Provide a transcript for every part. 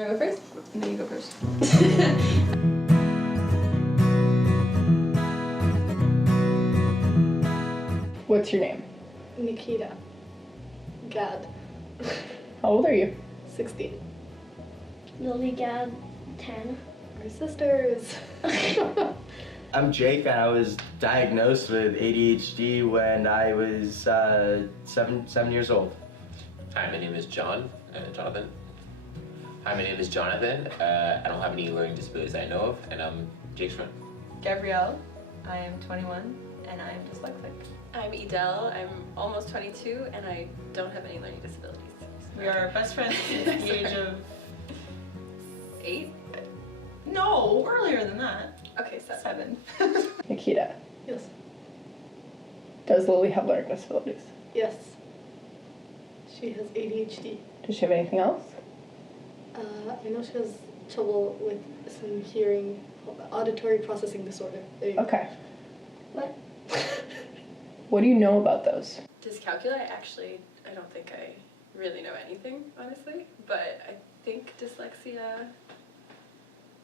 You wanna go first? And then you go first. What's your name? Nikita. Gad. How old are you? 16. Lily Gad, 10. We're sisters. I'm Jake, and I was diagnosed with ADHD when I was seven years old. Hi, my name is Jonathan. Hi, my name is Jonathan. I don't have any learning disabilities I know of, and I'm Jake's friend. Gabrielle, I am 21 and I am dyslexic. I'm Edel, I'm almost 22 and I don't have any learning disabilities. We are best friends since the age of 8? no, earlier than that. Okay, 7. 7. Nikita, Yes. does Lily have learning disabilities? Yes. She has ADHD. Does she have anything else? I know she has trouble with some hearing, auditory processing disorder. There you go. Okay. What? What do you know about those? Dyscalculia, I don't think I really know anything, honestly. But I think dyslexia,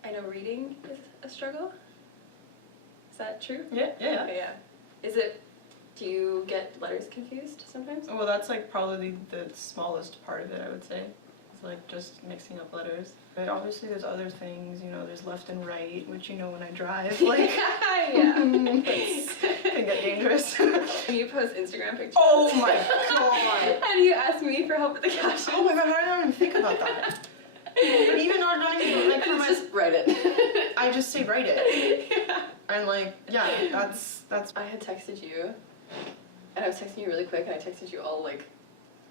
I know reading is a struggle. Is that true? Yeah. Okay, yeah. Do you get letters confused sometimes? Well, that's like probably the smallest part of it, I would say. It's like just mixing up letters. But obviously there's other things, there's left and right, which when I drive, like, Yeah. can get dangerous. You post Instagram pictures. Oh my god! And you ask me for help with the captions. Oh my god, how did I even think about that? But even not even like for my, Just write it. I just say write it. Yeah. And like, yeah, that's. I had texted you, and I was texting you really quick, and I texted you all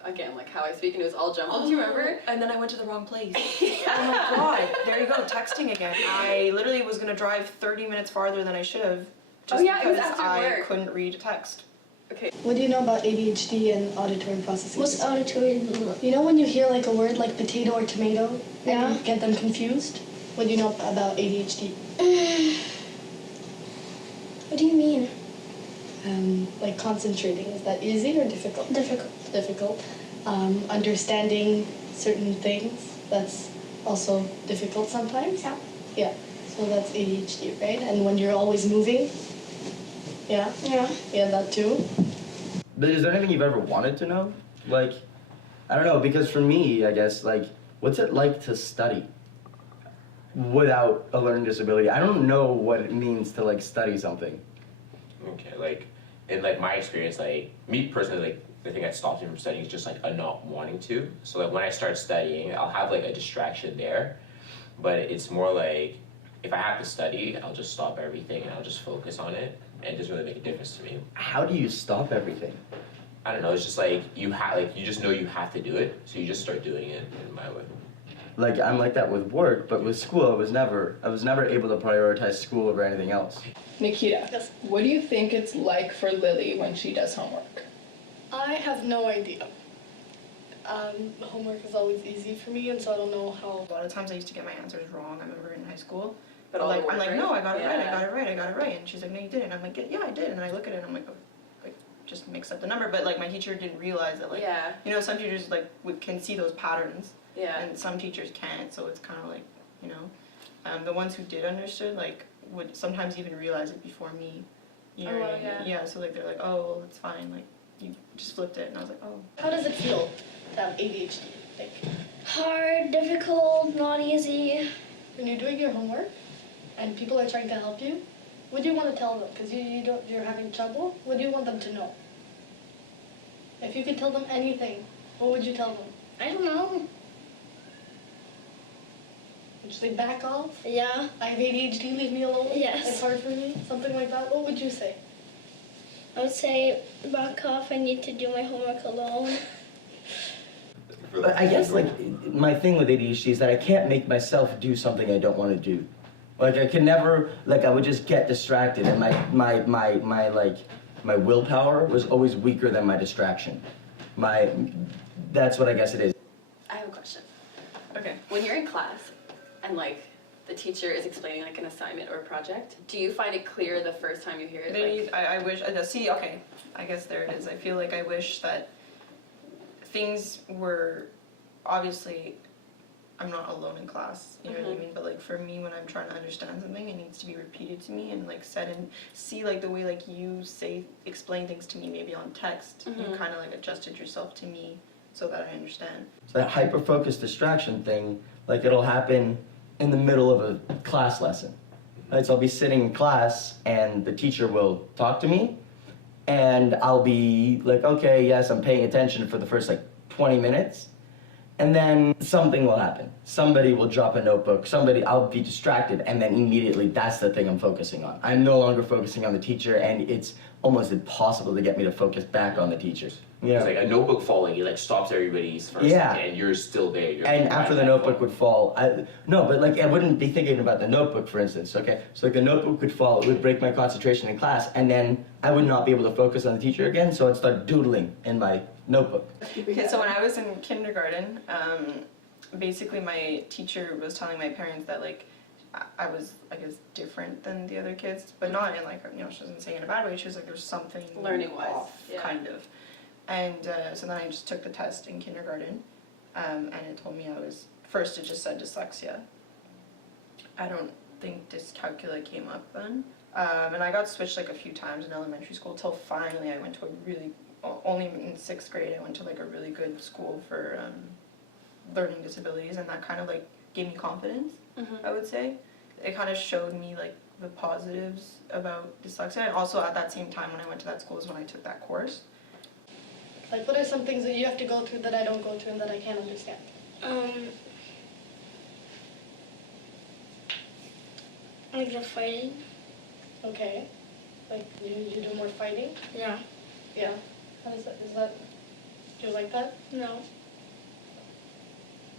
again, how I speak, and it was all jumbled. Do you remember? And then I went to the wrong place. Yeah. Oh my god, there you go, texting again. I literally was gonna drive 30 minutes farther than I should have, just it was because after I work. couldn't read a text. Okay. What do you know about ADHD and auditory processing What's disorder? auditory? You know when you hear a word like potato or tomato Yeah. and you get them confused? What do you know about ADHD? What do you mean? Like concentrating, is that easy or difficult? Difficult. Difficult. Understanding certain things, that's also difficult sometimes. Yeah. Yeah, so that's ADHD, right? And when you're always moving, yeah, Yeah. that too. But is there anything you've ever wanted to know? Like, I don't know, because for me, I guess, what's it like to study without a learning disability? I don't know what it means to, study something. Okay, in my experience, me personally, the thing that stops me from studying is just a not wanting to. So when I start studying, I'll have a distraction there, but it's more if I have to study, I'll just stop everything and I'll just focus on it, and it doesn't really make a difference to me. How do you stop everything? I don't know. It's just you just know you have to do it, so you just start doing it in my way. I'm like that with work, but with school, I was never able to prioritize school over anything else. Nikita, Yes. what do you think it's like for Lily when she does homework? I have no idea. Homework is always easy for me, and so I don't know how. A lot of times I used to get my answers wrong, I remember in high school. But all the work, I'm like, right? no, I got it right, I Yeah. got it right, I got it right. And she's like, no, you didn't. I'm like, yeah, I did. And I look at it and I'm like, oh, just mix up the number. But my teacher didn't realize that Yeah. some teachers can see those patterns. Yeah. And some teachers can't, so it's kind of the ones who did understood would sometimes even realize it before me. You know Oh, what I wow, mean? yeah. Yeah, so they're like, oh, well, it's fine, you just flipped it. And I was like, oh. How does it feel to have ADHD? Hard, difficult, not easy. When you're doing your homework and people are trying to help you, what do you want to tell them? Because you're having trouble. What do you want them to know? If you could tell them anything, what would you tell them? I don't know. Would you say back off? Yeah. I have ADHD, leave me alone? Yes. It's hard for me? Something like that? What would you say? I would say back off. I need to do my homework alone. But I guess my thing with ADHD is that I can't make myself do something I don't want to do. I could never I would just get distracted, and my willpower was always weaker than my distraction. That's what I guess it is. I have a question. Okay. When you're in class and the teacher is explaining an assignment or a project, do you find it clear the first time you hear it? I wish, see, okay, I guess there it is. I feel I wish that things were obviously I'm not alone in class, you know what I mean? But like for me, when I'm trying to understand something, it needs to be repeated to me and like said and see like the way like you explain things to me maybe on text. You kind of like adjusted yourself to me so that I understand. So that hyper-focused distraction thing, like it'll happen in the middle of a class lesson. Right? So I'll be sitting in class and the teacher will talk to me and I'll be like, okay, yes, I'm paying attention for the first like 20 minutes. And then something will happen. Somebody will drop a notebook, I'll be distracted, and then immediately that's the thing I'm focusing on. I'm no longer focusing on the teacher, and it's almost impossible to get me to focus back on the teacher. It's like a notebook falling, it like stops everybody's first, and you're still there. And after the notebook would fall, I wouldn't be thinking about the notebook, for instance, okay? So like the notebook would fall, it would break my concentration in class, and then I would not be able to focus on the teacher again, so I'd start doodling in my notebook. Okay, so when I was in kindergarten, basically my teacher was telling my parents that like I was, I guess, different than the other kids, but not in like, you know, she wasn't saying it in a bad way, she was like, there's something Learning-wise, off, yeah. kind of. And so then I just took the test in kindergarten, and it told me first it just said dyslexia. I don't think dyscalculia came up then. And I got switched like a few times in elementary school till finally I went to only in 6th grade I went to like a really good school for learning disabilities, and that kind of like gave me confidence, I would say. It kind of showed me like the positives about dyslexia, and also at that same time when I went to that school is when I took that course. Like, what are some things that you have to go through that I don't go through and that I can't understand? Like the fighting. Okay. Like, you do more fighting? Yeah. Yeah. How does that, do you like that? No.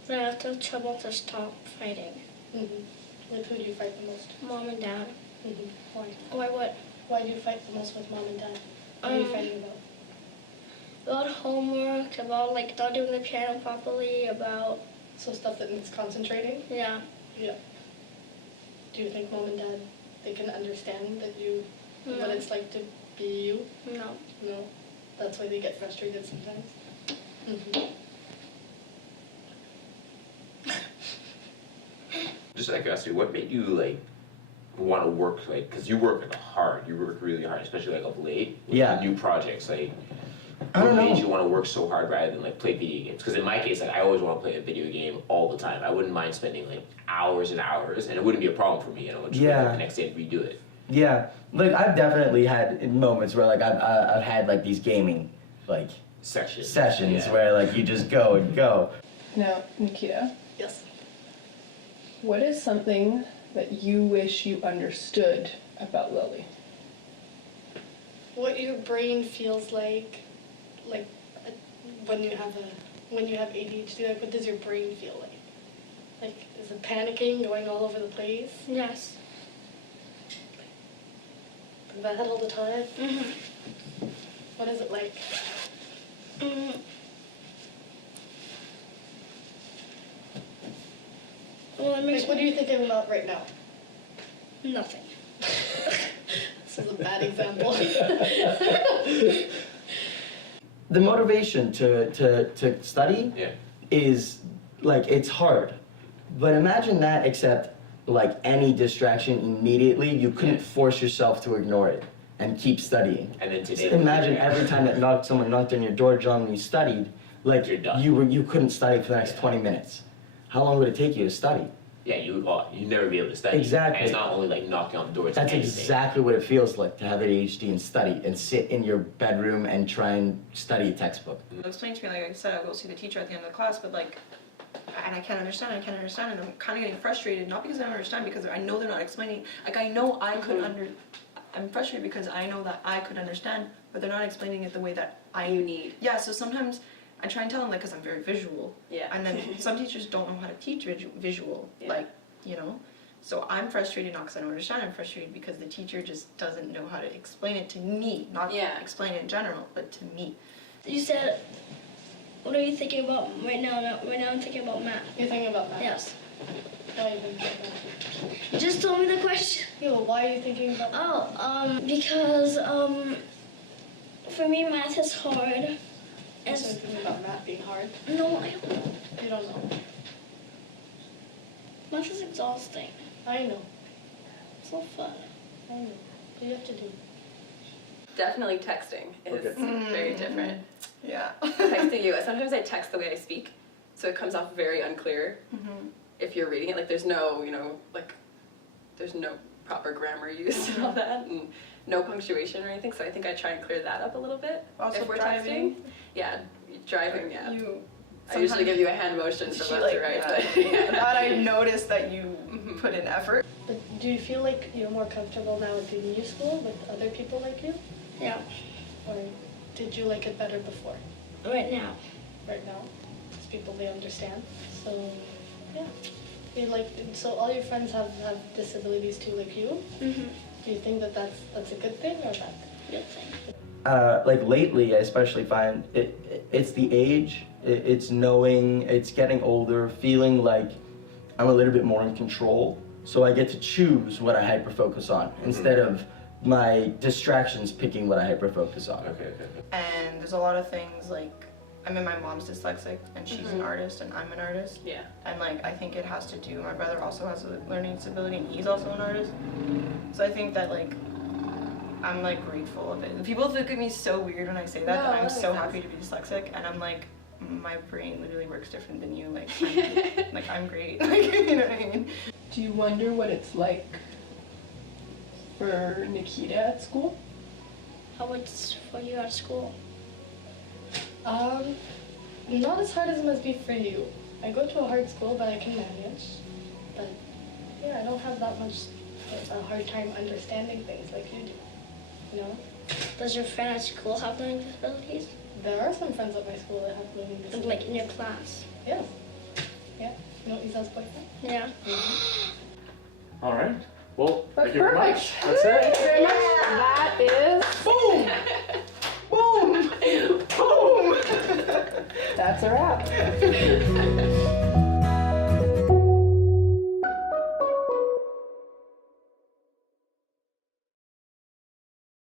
But I have to have trouble to stop fighting. With who do you fight the most? Mom and Dad. Why? Why what? Why do you fight the most with mom and dad? What are you fighting about? About homework, about like not doing the piano properly, about So stuff that needs concentrating? yeah. Yeah. Do you think mom and dad, they can understand that what No. it's like to be you? No. No. That's why they get frustrated sometimes? Just like curiosity, what made you like want to work like? Because you work hard, you work really hard, especially like of late with the new projects. Like, I don't what made know. you want to work so hard rather than like play video games? Because in my case, like I always want to play a video game all the time. I wouldn't mind spending like hours and hours, and it wouldn't be a problem for me. You know, just wake up the next day and redo it. Yeah, like I've definitely had moments where like I've had like these gaming like Sessions sessions where like you just go and go. Now, Nikita, Yes. what is something that you wish you understood about Lily? What your brain feels like when you have ADHD, like what does your brain feel like? Like, is it panicking, going all over the place? Yes. Bad all the time? What is it like? Well, it makes Like, what are you thinking about right now? nothing. This is a bad example. The motivation to study is like it's hard, but imagine that except like any distraction immediately you couldn't force yourself to ignore it and keep studying. And then today, Imagine every time that someone knocked on your door, John, and you studied, like You're done. you couldn't study for the next 20 minutes. How long would it take you to study? yeah, you'd never be able to study. Exactly. And it's not only like knocking on the door. It's That's anything. exactly what it feels like to have ADHD and study and sit in your bedroom and try and study a textbook. Explain to me, like I said, I'll go see the teacher at the end of the class, but like, and I can't understand, and I'm kind of getting frustrated, not because I don't understand, because I know they're not explaining, like I know I could I'm frustrated because I know that I could understand, but they're not explaining it the way that You need. Yeah, so sometimes I try and tell them, like, because I'm very visual, Yeah. and then some teachers don't know how to teach visual, Yeah. like, you know? So I'm frustrated not because I don't understand, I'm frustrated because the teacher just doesn't know how to explain it to me, not Yeah. explain it in general, but to me. You said, what are you thinking about right now? Right now I'm thinking about math. You're thinking about that? Yes. Why are you thinking about that? You just told me the question. Yeah, well, why are you thinking about that? Oh, because for me math is hard. So And you're thinking about math being hard? no, I don't know. You don't know. Math is exhausting. I know. It's so fun. I know. But you have to do. Definitely texting is Okay. very different. Yeah. Texting you, sometimes I text the way I speak, so it comes off very unclear Mhm. if you're reading it. Like there's no, like there's no proper grammar used and all that, and no punctuation or anything. So I think I try and clear that up a little bit Also if we're driving. texting. Yeah, driving. Yeah. You. I usually sometimes give you a hand motion she from left to right. yeah. But yeah. That I noticed that you Mhm. put in effort. But do you feel like you're more comfortable now with the new school with other people like you? Yeah. Or did you like it better before? Right now. Right now? It's people they understand. So, yeah. So all your friends have disabilities too, like you? Mm-hmm. Do you think that that's a good thing or a bad thing? Good thing. Like lately, I especially find it's the age, it's knowing, it's getting older, feeling like I'm a little bit more in control. So I get to choose what I hyper focus on instead of my distractions picking what I hyper focus on. Okay. And there's a lot of things like, I mean, my mom's dyslexic and she's an artist and I'm an artist. Yeah. And like, I think it has to do, my brother also has a learning disability and he's also an artist. So I think that like, I'm like grateful of it. People look at me so weird when I say that, No, that I'm that so makes happy to be dyslexic and I'm like, my brain literally works different than you. Like, I'm great. Like, you know what I mean? Do you wonder what it's like for Nikita at school? How it's for you at school? Not as hard as it must be for you. I go to a hard school, but I can manage. But yeah, I don't have that much a hard time understanding things like you do. You know? Does your friend at school have learning disabilities? There are some friends at my school that have learning disabilities. Like in your class? Yes. Yeah. You know Isa's boyfriend? Yeah. All right. Well, That's thank you very perfect. much. That's it. Thank you very much. That is